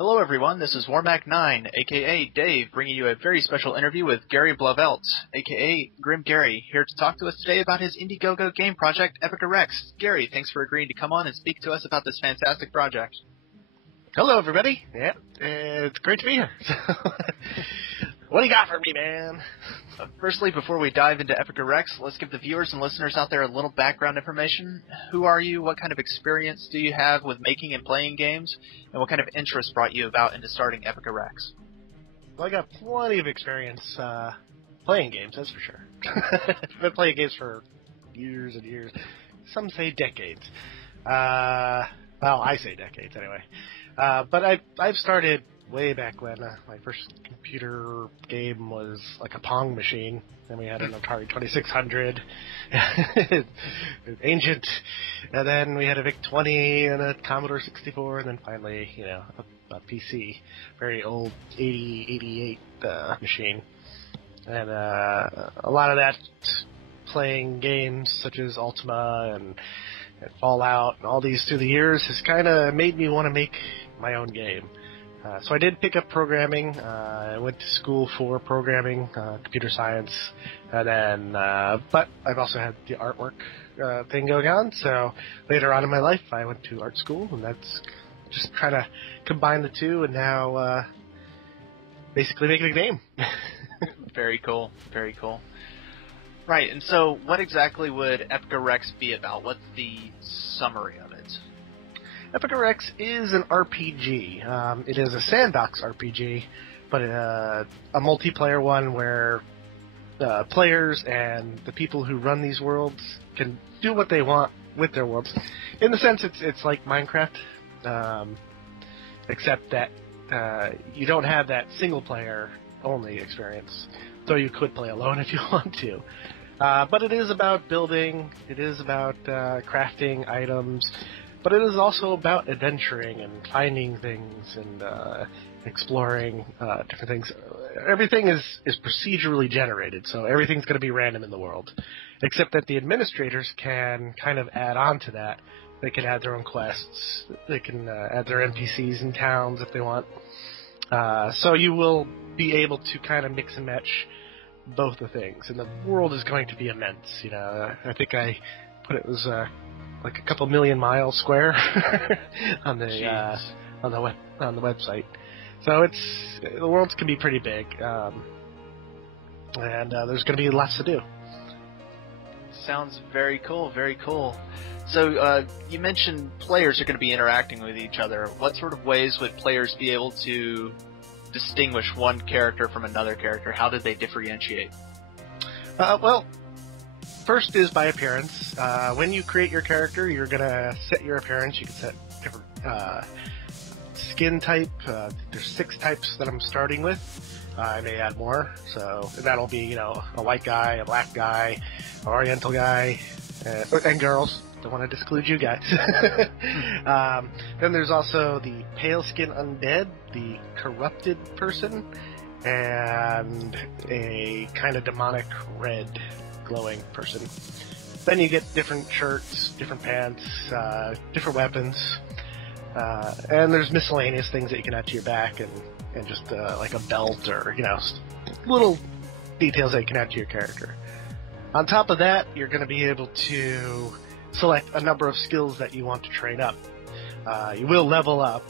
Hello everyone, this is Warmac9, aka Dave, bringing you a very special interview with Gary Blauvelt, aka Grim Gary, here to talk to us today about his Indiegogo game project, Epica Rex. Gary, thanks for agreeing to come on and speak to us about this fantastic project. Hello everybody, yeah, it's great to be here. What do you got for me, man? Firstly, before we dive into Epica Rex, let's give the viewers and listeners out there a little background information. Who are you? What kind of experience do you have with making and playing games? And what kind of interest brought you about into starting Epica Rex? Well, I got plenty of experience playing games, that's for sure. I've been playing games for years and years. Some say decades. Well, I say decades anyway. But I've started way back when. My first computer game was like a Pong machine. Then we had an Atari 2600, ancient, and then we had a VIC-20 and a Commodore 64, and then finally, a PC, very old 88 machine. And a lot of that playing games such as Ultima and Fallout and all these through the years has kind of made me want to make my own game. So I did pick up programming. I went to school for programming, computer science, and then, but I've also had the artwork thing going on. So later on in my life, I went to art school, and that's just trying to combine the two, and now basically making a game. Very cool. Very cool. Right, and so what exactly would Epica Rex be about? What's the summary of it? Epica Rex is an RPG. It is a sandbox RPG, but a multiplayer one where players and the people who run these worlds can do what they want with their worlds. In the sense, it's like Minecraft, except that you don't have that single-player only experience, though you could play alone if you want to. But it is about building, it is about crafting items, but it is also about adventuring and finding things and exploring different things. Everything is procedurally generated, so everything's going to be random in the world, except that the administrators can kind of add on to that. They can add their own quests, they can add their NPCs in towns if they want. So you will be able to kind of mix and match both the things, and the world is going to be immense. I think I put it was like a couple million miles square on the website. So the worlds can be pretty big, and there's going to be lots to do. Sounds very cool. Very cool. So you mentioned players are going to be interacting with each other. What sort of ways would players be able to distinguish one character from another character? How did they differentiate? Well, first is by appearance. When you create your character, you're going to set your appearance. You can set different skin type. There's 6 types that I'm starting with. I may add more. So that'll be, a white guy, a black guy, an oriental guy, and girls. Don't want to exclude you guys. Then there's also the pale skin undead, the corrupted person, and a kind of demonic red glowing person. Then you get different shirts, different pants, different weapons, and there's miscellaneous things that you can add to your back, and just like a belt or little details that you can add to your character. On top of that, you're going to be able to select a number of skills that you want to train up. You will level up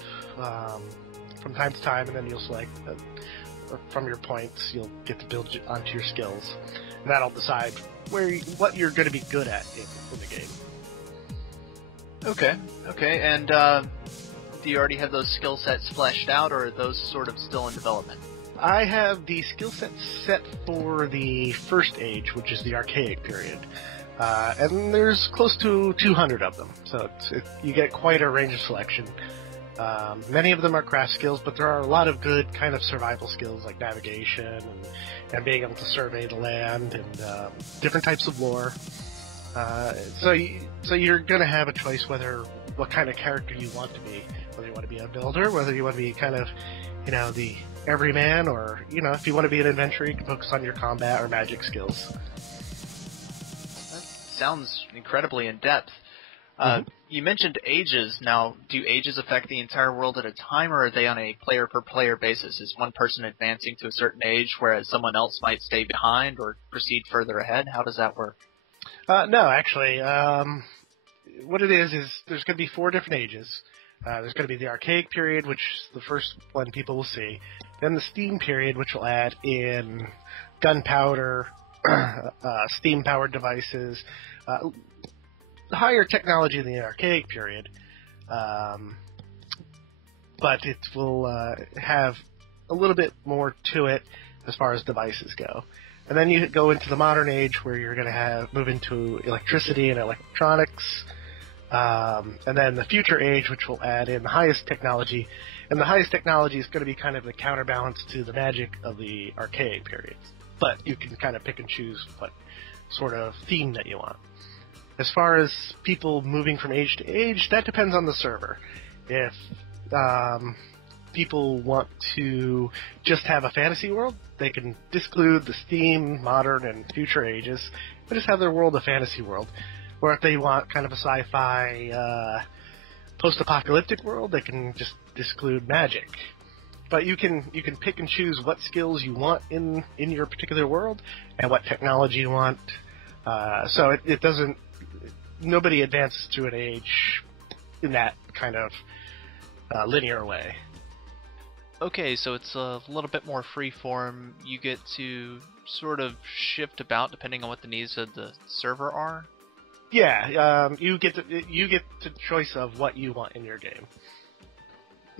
from time to time, and then you'll select from your points. You'll get to build onto your skills, and that'll decide what you're going to be good at in the game. Okay, and do you already have those skill sets fleshed out, or are those sort of still in development? I have the skill sets set for the first age, which is the archaic period. And there's close to 200 of them, so you get quite a range of selection. Many of them are craft skills, but there are a lot of good kind of survival skills like navigation and being able to survey the land and different types of lore. So you're going to have a choice what kind of character you want to be, whether you want to be a builder, whether you want to be kind of, the everyman, or, if you want to be an adventurer, you can focus on your combat or magic skills. Sounds incredibly in-depth. You mentioned ages. Now, do ages affect the entire world at a time, or are they on a player-per-player basis? Is one person advancing to a certain age, whereas someone else might stay behind or proceed further ahead? How does that work? No, actually. What it is there's going to be 4 different ages. There's going to be the archaic period, which is the first one people will see. Then the steam period, which will add in gunpowder, steam-powered devices, higher technology than the archaic period. But it will have a little bit more to it as far as devices go. And then you go into the modern age where you're going to move into electricity and electronics. And then the future age, which will add in the highest technology. And the highest technology is going to be kind of the counterbalance to the magic of the archaic periods. But you can kind of pick and choose what sort of theme that you want. As far as people moving from age to age, that depends on the server. If people want to just have a fantasy world, they can disclude the steam, modern, and future ages, and just have their world a fantasy world. Or if they want kind of a sci-fi post-apocalyptic world, they can just disclude magic. But you can pick and choose what skills you want in your particular world and what technology you want. So it doesn't. Nobody advances to an age in that kind of linear way. Okay, so it's a little bit more free-form. You get to sort of shift about depending on what the needs of the server are. Yeah, you get the choice of what you want in your game.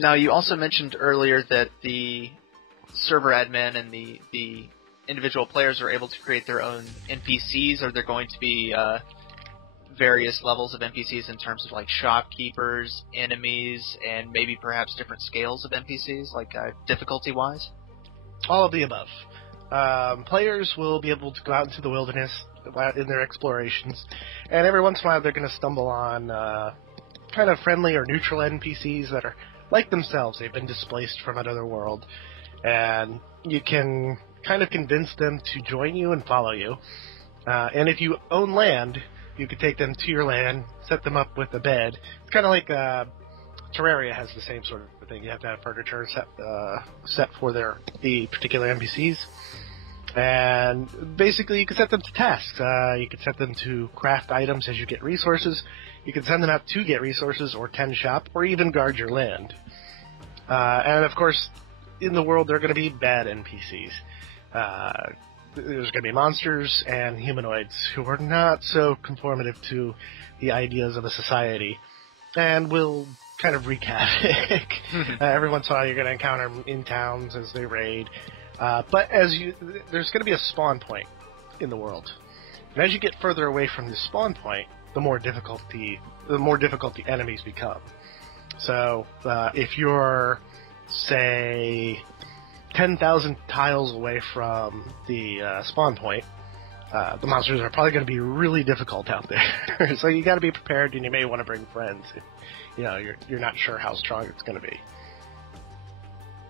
Now, you also mentioned earlier that the server admin and the individual players are able to create their own NPCs. Are there going to be various levels of NPCs in terms of like shopkeepers, enemies, and maybe perhaps different scales of NPCs, like difficulty-wise? All of the above. Players will be able to go out into the wilderness in their explorations, and every once in a while they're going to stumble on kind of friendly or neutral NPCs that are like themselves. They've been displaced from another world, and you can kind of convince them to join you and follow you. And if you own land, you could take them to your land, set them up with a bed. It's kind of like Terraria has the same sort of thing. You have to have furniture set for the particular NPCs. And basically, you can set them to tasks. You can set them to craft items as you get resources. You can send them out to get resources, or tend shop, or even guard your land. And of course, in the world, there are going to be bad NPCs. There's going to be monsters and humanoids who are not so conformative to the ideas of a society, and will kind of wreak havoc. Every once in a while, you're going to encounter them in towns as they raid. But there's going to be a spawn point in the world, and as you get further away from the spawn point, the more difficult the enemies become. So if you're, say, 10,000 tiles away from the spawn point, the monsters are probably going to be really difficult out there. So you got to be prepared, and you may want to bring friends if you're not sure how strong it's going to be.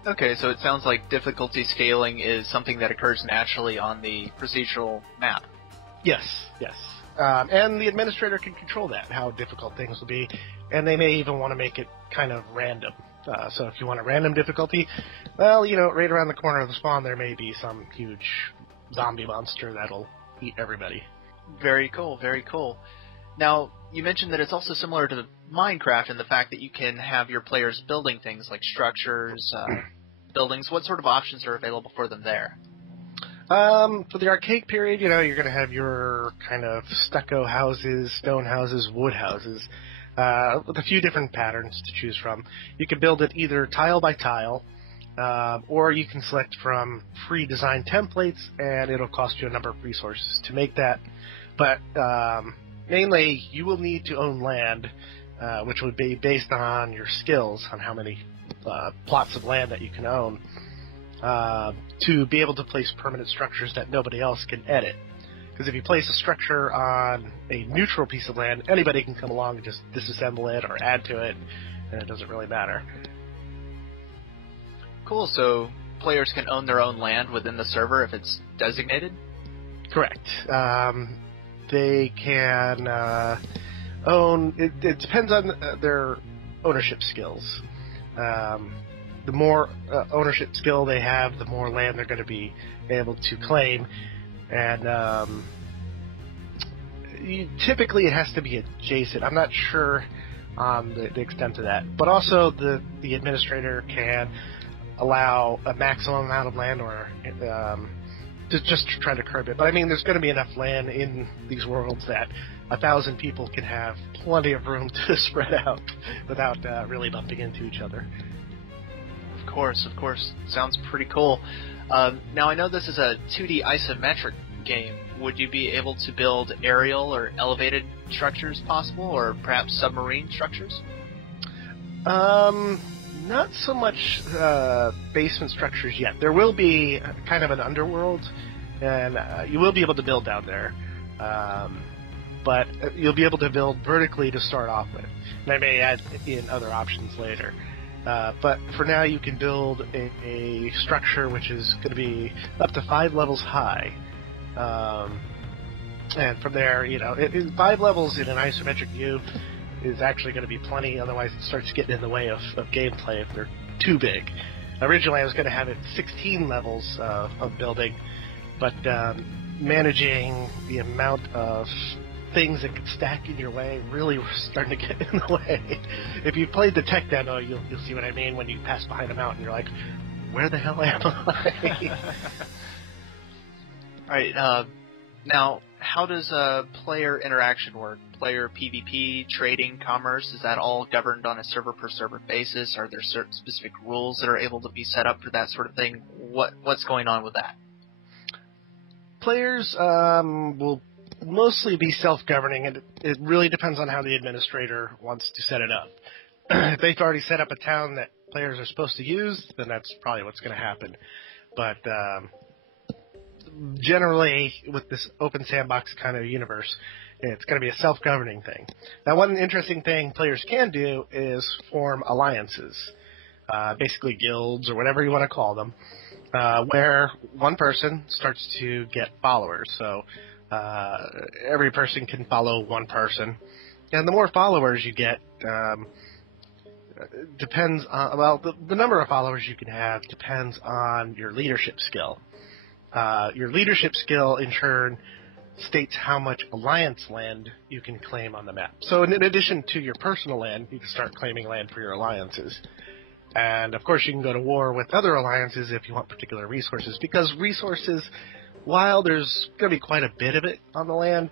Okay, so it sounds like difficulty scaling is something that occurs naturally on the procedural map. Yes. And the administrator can control that, how difficult things will be, and they may even want to make it kind of random. So if you want a random difficulty, well, right around the corner of the spawn there may be some huge zombie monster that'll eat everybody. Very cool, very cool. Now, you mentioned that it's also similar to Minecraft in the fact that you can have your players building things like structures, buildings. What sort of options are available for them there? For the archaic period, you're going to have your kind of stucco houses, stone houses, wood houses, with a few different patterns to choose from. You can build it either tile by tile, or you can select from free design templates, and it'll cost you a number of resources to make that. But mainly, you will need to own land, which would be based on your skills, on how many plots of land that you can own, to be able to place permanent structures that nobody else can edit. Because if you place a structure on a neutral piece of land, anybody can come along and just disassemble it or add to it, and it doesn't really matter. Cool, so players can own their own land within the server if it's designated? Correct. They can own. It depends on their ownership skills. The more ownership skill they have, the more land they're going to be able to claim. And typically it has to be adjacent. I'm not sure on the extent of that. But also the administrator can allow a maximum amount of land or to just try to curb it. But I mean, there's going to be enough land in these worlds that 1,000 people can have plenty of room to spread out without really bumping into each other. Of course. Sounds pretty cool. Now, I know this is a 2D isometric game. Would you be able to build aerial or elevated structures possible, or perhaps submarine structures? Not so much basement structures yet. There will be kind of an underworld, and you will be able to build down there. But you'll be able to build vertically to start off with. And I may add in other options later. But for now, you can build a structure which is going to be up to 5 levels high. And from there, 5 levels in an isometric view is actually going to be plenty. Otherwise, it starts getting in the way of gameplay if they're too big. Originally, I was going to have it 16 levels of building, but managing the amount of things that could stack in your way really were starting to get in the way. If you played the tech demo, you'll see what I mean. When you pass behind a mountain, you're like, where the hell am I? All right. Now, how does player interaction work? Player PvP, trading, commerce, is that all governed on a server-per-server basis? Are there certain specific rules that are able to be set up for that sort of thing? What's going on with that? Players will mostly be self-governing, and it really depends on how the administrator wants to set it up. If they've already set up a town that players are supposed to use, then that's probably what's going to happen. But generally, with this open sandbox kind of universe, it's going to be a self-governing thing. Now, one interesting thing players can do is form alliances, basically guilds or whatever you want to call them, where one person starts to get followers. So every person can follow one person, and the more followers you get depends on, the number of followers you can have depends on your leadership skill. Your leadership skill, in turn, states how much alliance land you can claim on the map. So in addition to your personal land, you can start claiming land for your alliances. And of course you can go to war with other alliances if you want particular resources, because resources, while there's going to be quite a bit of it on the land,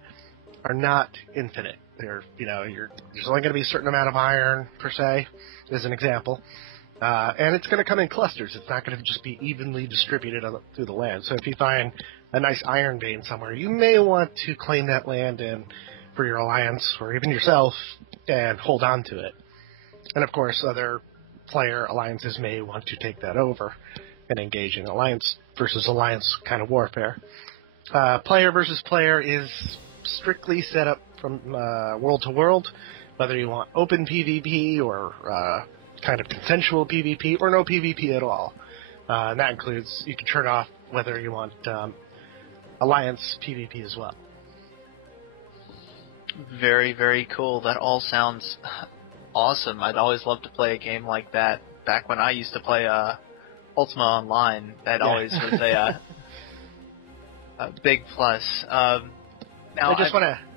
are not infinite. There's only going to be a certain amount of iron, per se, as an example. And it's going to come in clusters. It's not going to just be evenly distributed through the land. So if you find a nice iron vein somewhere, you may want to claim that land in for your alliance or even yourself and hold on to it. And of course, other player alliances may want to take that over and engage in alliance versus alliance kind of warfare. Player versus player is strictly set up from world to world, whether you want open PvP or kind of consensual PvP or no PvP at all. And that includes, you can turn off whether you want alliance PvP as well. Very, very cool. That all sounds awesome. I'd always love to play a game like that. Back when I used to play Ultima Online, that always was a big plus. Now I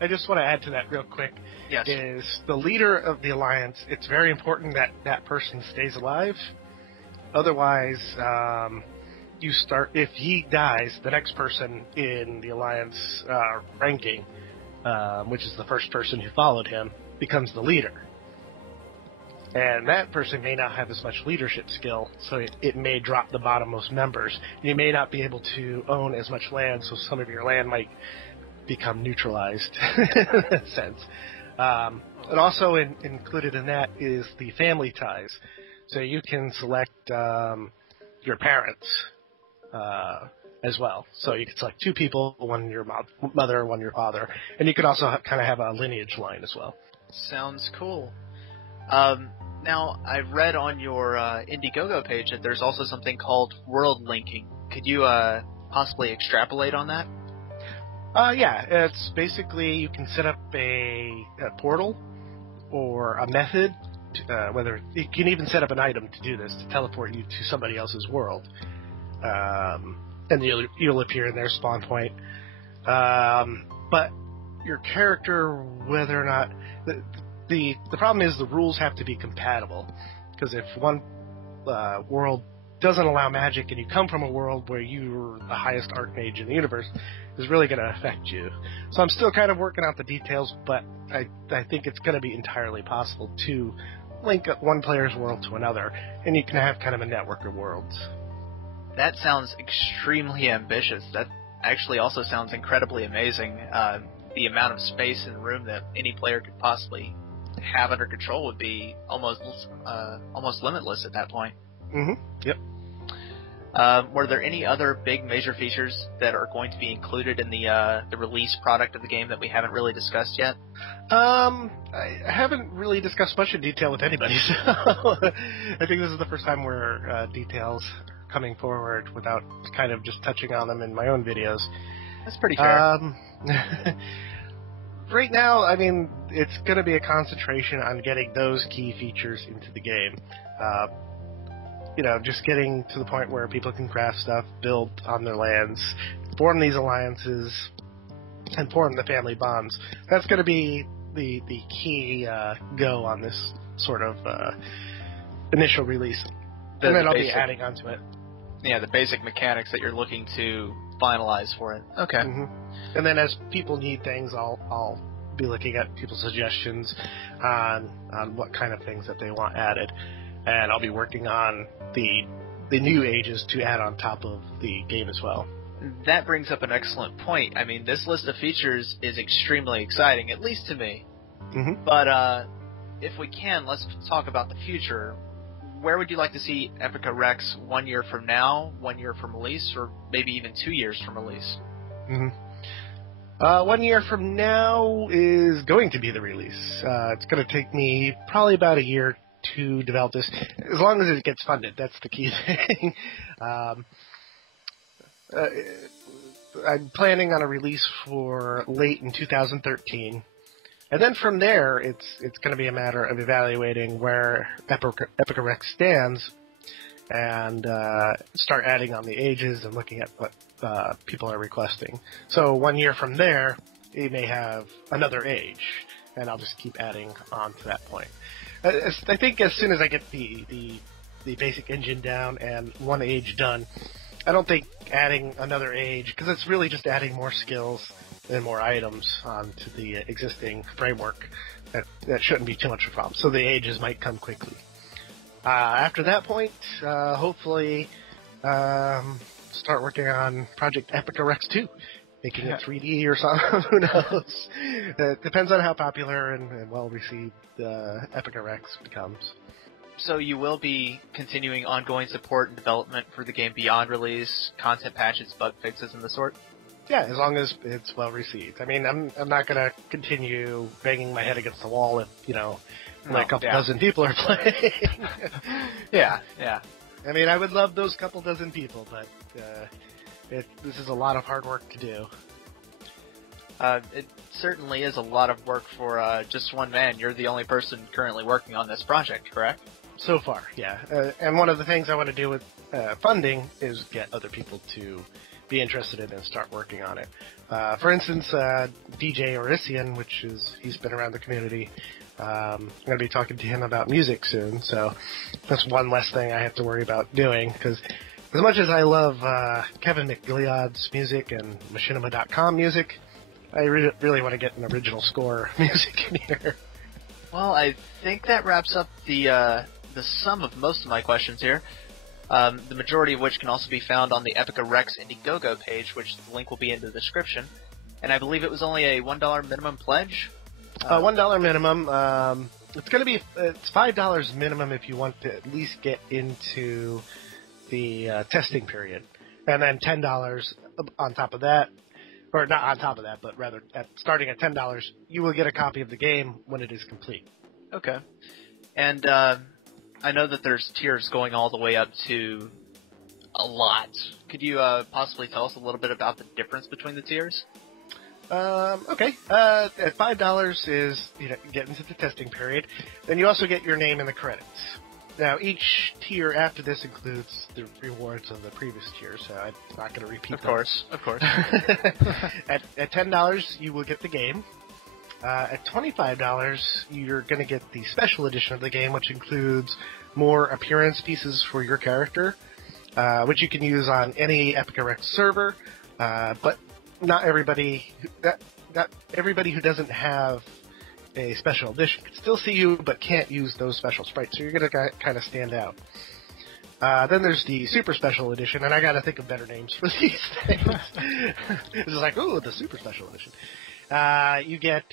just want to add to that real quick. Yes. Is the leader of the alliance, it's very important that that person stays alive. Otherwise, if he dies, the next person in the alliance ranking, which is the first person who followed him, becomes the leader. And that person may not have as much leadership skill, so it may drop the bottommost members. You may not be able to own as much land, so some of your land might become neutralized in that sense. And also included in that is the family ties. So you can select your parents as well. So you can select 2 people, one your mother, one your father. And you could also kind of have a lineage line as well. Sounds cool. Now, I've read on your Indiegogo page that there's also something called world linking. Could you possibly extrapolate on that? Yeah, it's basically you can set up a portal or a method. Whether you can even set up an item to do this to teleport you to somebody else's world, and you'll appear in their spawn point. But your character, whether or not the problem is the rules have to be compatible, because if one world doesn't allow magic and you come from a world where you're the highest archmage in the universe, is really going to affect you. So I'm still kind of working out the details, but I think it's going to be entirely possible to link up one player's world to another, and you can have kind of a network of worlds. That sounds extremely ambitious. That actually also sounds incredibly amazing. The amount of space and room that any player could possibly have under control would be almost limitless at that point. Mm-hmm. Yep. Were there any other big major features that are going to be included in the release product of the game that we haven't really discussed yet? I haven't really discussed much in detail with anybody, so I think this is the first time where details are coming forward without kind of just touching on them in my own videos. That's pretty fair. Right now, I mean, it's going to be a concentration on getting those key features into the game. Just getting to the point where people can craft stuff, build on their lands, form these alliances, and form the family bonds. That's going to be the key go on this sort of initial release. And then I'll be adding onto it. Yeah, the basic mechanics that you're looking to finalize for it. Okay. Mm-hmm. And then as people need things, I'll be looking at people's suggestions on what kind of things that they want added. And I'll be working on the new ages to add on top of the game as well. That brings up an excellent point. I mean, this list of features is extremely exciting, at least to me. Mm-hmm. But if we can, let's talk about the future. Where would you like to see Epica Rex 1 year from now, 1 year from release, or maybe even 2 years from release? Mm-hmm. 1 year from now is going to be the release. It's going to take me probably about a year to develop this, as long as it gets funded. That's the key thing. I'm planning on a release for late in 2013, and then from there, it's going to be a matter of evaluating where Epica Rex stands, and start adding on the ages and looking at what people are requesting. So 1 year from there, it may have another age, and I'll just keep adding on to that point. I think as soon as I get the basic engine down and one age done, I don't think adding another age, because it's really just adding more skills and more items onto the existing framework. That shouldn't be too much of a problem. So the ages might come quickly. After that point, hopefully start working on Project Epica Rex 2. Making it 3D or something, who knows? It depends on how popular and well-received Epica Rex becomes. So you will be continuing ongoing support and development for the game beyond release, content patches, bug fixes, and the sort? Yeah, as long as it's well-received. I mean, I'm not going to continue banging my head against the wall if, a couple dozen people are playing. Yeah. I mean, I would love those couple dozen people, but this is a lot of hard work to do. It certainly is a lot of work for just one man. You're the only person currently working on this project, correct? So far, yeah. And one of the things I want to do with funding is get other people to be interested in it and start working on it. For instance, DJ Orisian, he's been around the community. I'm going to be talking to him about music soon, so that's one less thing I have to worry about doing, because as much as I love Kevin McGilliard's music and Machinima.com music, I really want to get an original score music in here. Well, I think that wraps up the sum of most of my questions here. The majority of which can also be found on the Epica Rex Indiegogo page, which the link will be in the description. And I believe it was only a $1 minimum pledge? $1 minimum. It's $5 minimum if you want to at least get into the testing period. And then $10 on top of that, or not on top of that, but rather starting at $10, you will get a copy of the game when it is complete. Okay. And I know that there's tiers going all the way up to a lot. Could you possibly tell us a little bit about the difference between the tiers? Okay. At $5 is get into the testing period. Then you also get your name in the credits. Now each tier after this includes the rewards of the previous tier, so I'm not going to repeat. Of course. At $10 you will get the game. At $25 you're going to get the special edition of the game, which includes more appearance pieces for your character, which you can use on any Epica Rex server, but not everybody who doesn't have a special edition can still see you, but can't use those special sprites. So you're going to kind of stand out. Then there's the super special edition, and I got to think of better names for these things. It's like, ooh, the super special edition. You get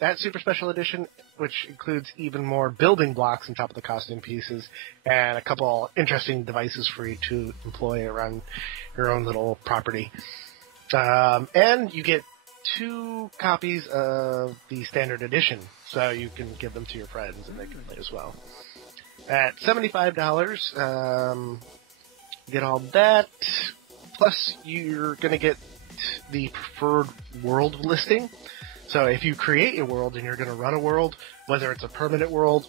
that super special edition, which includes even more building blocks on top of the costume pieces, and a couple interesting devices for you to employ around your own little property. And you get 2 copies of the standard edition, so you can give them to your friends and they can play as well. At $75, you get all that, plus you're going to get the preferred world listing. So if you create a world and you're going to run a world, whether it's a permanent world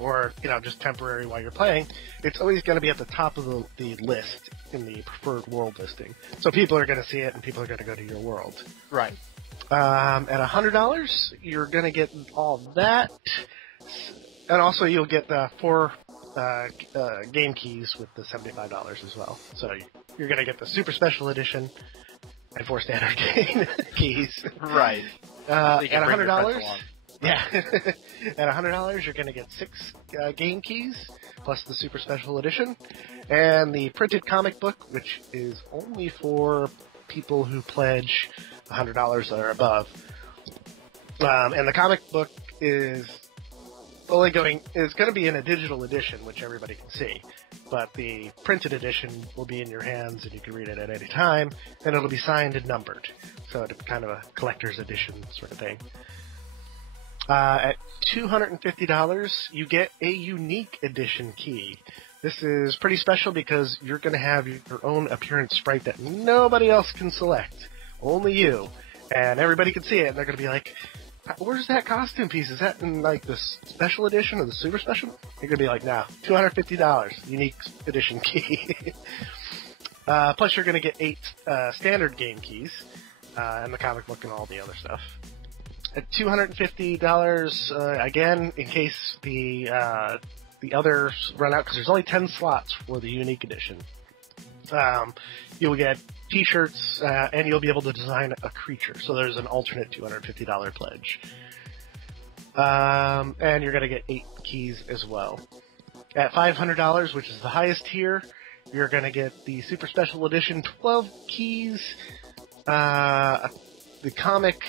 or just temporary while you're playing, it's always going to be at the top of the list in the preferred world listing. So people are going to see it and people are going to go to your world. Right. At $100, you're going to get all that, and also you'll get the 4 game keys with the $75 as well. So you're going to get the super special edition and 4 standard game keys. Right. At $100, yeah. At $100, you're going to get 6 game keys plus the super special edition, and the printed comic book, which is only for people who pledge $100 or above. And the comic book is going to be in a digital edition, which everybody can see. But the printed edition will be in your hands, and you can read it at any time, and it'll be signed and numbered. So it's kind of a collector's edition sort of thing. At $250, you get a unique edition key. This is pretty special because you're going to have your own appearance sprite that nobody else can select. Only you. And everybody can see it, and they're going to be like, where's that costume piece? Is that in like the special edition or the super special? You're going to be like, no, $250, unique edition key. Plus you're going to get 8 standard game keys, and the comic book and all the other stuff. At $250, again, in case the others run out, because there's only 10 slots for the unique edition. You'll get t-shirts, and you'll be able to design a creature. So there's an alternate $250 pledge. And you're going to get 8 keys as well. At $500, which is the highest tier, you're going to get the Super Special Edition 12 keys, the comic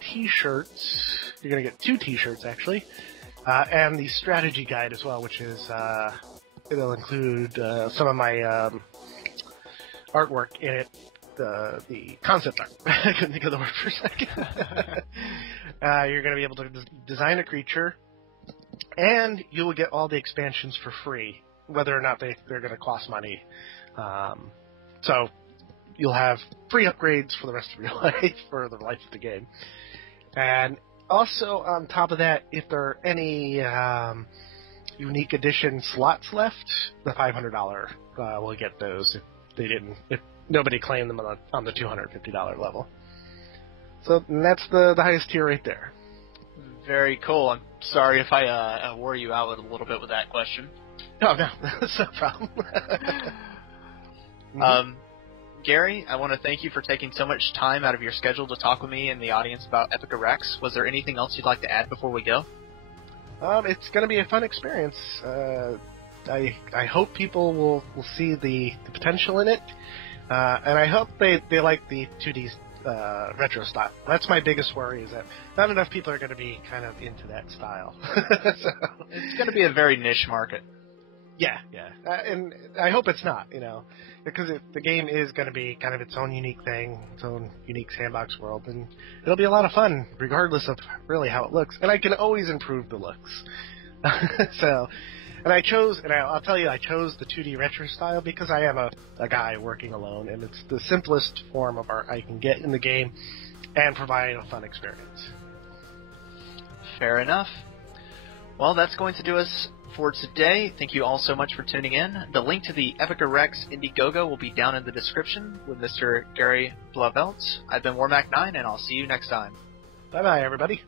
t-shirts. You're going to get 2 t-shirts, actually. And the strategy guide as well, which is, it'll include some of my artwork in it, the concept art. I couldn't think of the word for a second. You're going to be able to design a creature, and you will get all the expansions for free, whether or not they're going to cost money. So you'll have free upgrades for the rest of your life, for the life of the game. And also, on top of that, if there are any unique edition slots left, the $500 will get those if nobody claimed them on the $250 level. So that's the highest tier right there. Very cool. I'm sorry if I wore you out a little bit with that question. No, that's no problem. Gary, I want to thank you for taking so much time out of your schedule to talk with me and the audience about Epica Rex. Was there anything else you'd like to add before we go? It's going to be a fun experience. I hope people will see the potential in it, and I hope they like the 2D retro style. That's my biggest worry, is that not enough people are going to be kind of into that style. So, it's going to be a very niche market. Yeah. And I hope it's not, because the game is going to be kind of its own unique thing, its own unique sandbox world, and it'll be a lot of fun, regardless of really how it looks. And I can always improve the looks. So, And I'll tell you, I chose the 2D retro style because I am a guy working alone, and it's the simplest form of art I can get in the game and provide a fun experience. Fair enough. Well, that's going to do us for today. Thank you all so much for tuning in. The link to the Epica Rex Indiegogo will be down in the description with Mr. Gary Blauvelt. I've been Warmac9, and I'll see you next time. Bye-bye, everybody.